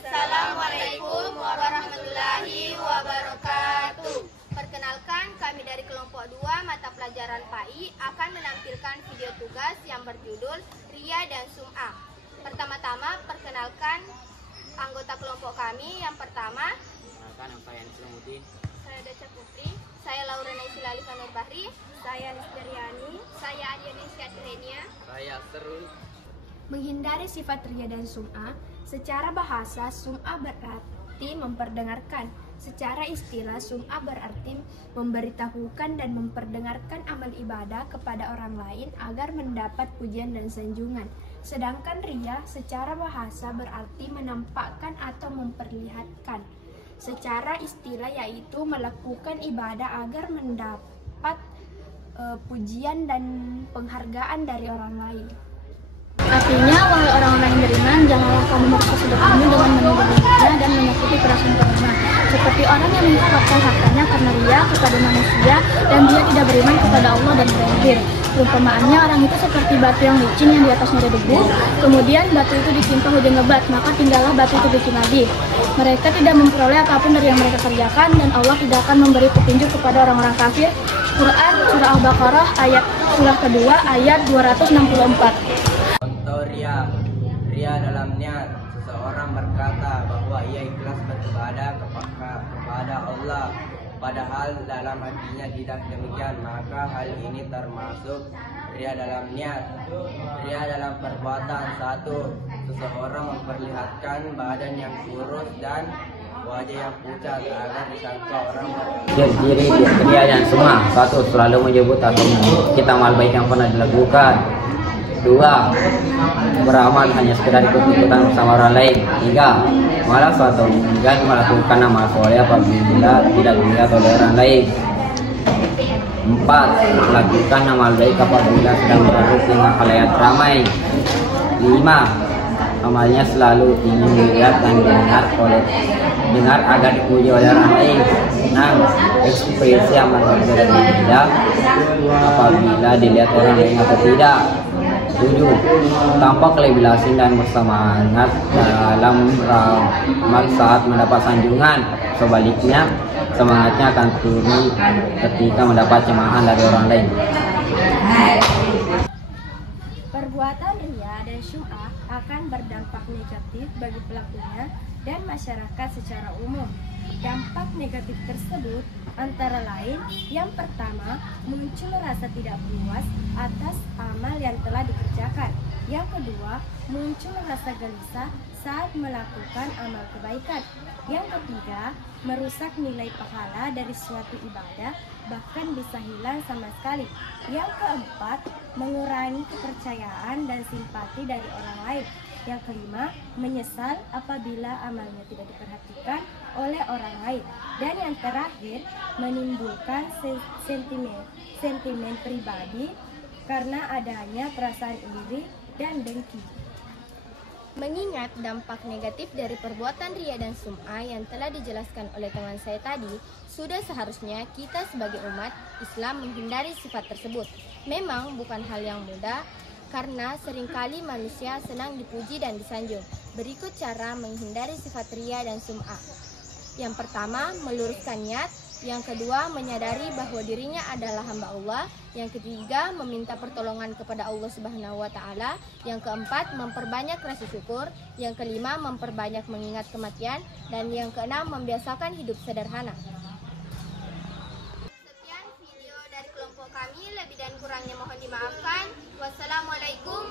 Assalamualaikum warahmatullahi wabarakatuh. Perkenalkan, kami dari kelompok 2 mata pelajaran PAI akan menampilkan video tugas yang berjudul Ria dan Sum'ah. Pertama-tama, perkenalkan anggota kelompok kami. Yang pertama, Perkenalkan, saya Nisla Muti. saya Daca Putri. Saya Laura Naisila Alifah Nur Bahri. Saya Nisdariani. Saya Adianesia Tirenia. Saya Serul. Menghindari sifat ria dan sum'ah. Secara bahasa, sum'ah berarti memperdengarkan. Secara istilah, sum'ah berarti memberitahukan dan memperdengarkan amal ibadah kepada orang lain agar mendapat pujian dan sanjungan. Sedangkan ria secara bahasa berarti menampakkan atau memperlihatkan. Secara istilah yaitu melakukan ibadah agar mendapat pujian dan penghargaan dari orang lain. Artinya, wahai orang-orang yang beriman, janganlah kamu merusak sedekahmu dengan menurunkannya dan menyakiti perasaan pengguna. Seperti orang yang menginfakkan hartanya karena ria kepada manusia dan dia tidak beriman kepada Allah dan hari akhir. Perumpamaannya, orang itu seperti batu yang licin yang di atasnya ada debu, kemudian batu itu ditimpa hujan lebat, maka tinggallah batu itu licin lagi. Mereka tidak memperoleh apapun dari yang mereka kerjakan dan Allah tidak akan memberi petunjuk kepada orang-orang kafir. Quran Surah Al-Baqarah ayat surah kedua ayat 264. Contoh ria dalam niat. Seseorang berkata bahwa ia ikhlas beribadah kepada Allah, padahal dalam hatinya tidak demikian, maka hal ini termasuk ria dalam niat. Ria dalam perbuatan. 1. Seseorang memperlihatkan badan yang kurus dan wajah yang pucat agar disangka orang Ciri ria dan sum'ah. 1. Selalu menyebut atau kita amal baik yang pernah dilakukan. 2. Beramal hanya sekedar ikut-ikutan bersama orang lain. 3. Malas atau enggan melakukan amal soleh apabila tidak dilihat oleh orang lain. 4. Melakukan amal baik apabila sedang berada di tengah khalayak ramai. 5. Amalnya selalu ingin dilihat dan dengar agar dipuji oleh orang lain. 6. Ekspresi amal berbeda apabila dilihat orang lain atau tidak. 7. Tampak lebih lasin dan bersemangat dalam beramal saat mendapat sanjungan. Sebaliknya, semangatnya akan turun ketika mendapat cemahan dari orang lain. Perbuatan ria dan sum'ah akan berdampak negatif bagi pelakunya dan masyarakat secara umum. Dampak negatif tersebut antara lain, yang pertama, muncul rasa tidak puas atas amal yang telah dikerjakan. Yang kedua, muncul rasa gelisah saat melakukan amal kebaikan. Yang ketiga, merusak nilai pahala dari suatu ibadah, bahkan bisa hilang sama sekali. Yang keempat, mengurangi kepercayaan dan simpati dari orang lain. Yang kelima, menyesal apabila amalnya tidak diperhatikan oleh orang lain. Dan yang terakhir, menimbulkan sentimen pribadi karena adanya perasaan iri dan dengki. Mengingat dampak negatif dari perbuatan ria dan sum'ah yang telah dijelaskan oleh teman saya tadi, sudah seharusnya kita sebagai umat Islam menghindari sifat tersebut. Memang bukan hal yang mudah, karena seringkali manusia senang dipuji dan disanjung. Berikut cara menghindari sifat ria dan sum'ah. Yang pertama, meluruskan niat. Yang kedua, menyadari bahwa dirinya adalah hamba Allah. Yang ketiga, meminta pertolongan kepada Allah Subhanahu wa Ta'ala. Yang keempat, memperbanyak rasa syukur. Yang kelima, memperbanyak mengingat kematian. Dan yang keenam, membiasakan hidup sederhana. Sekian video dari kelompok kami, lebih dan kurangnya mohon dimaafkan. Wassalamualaikum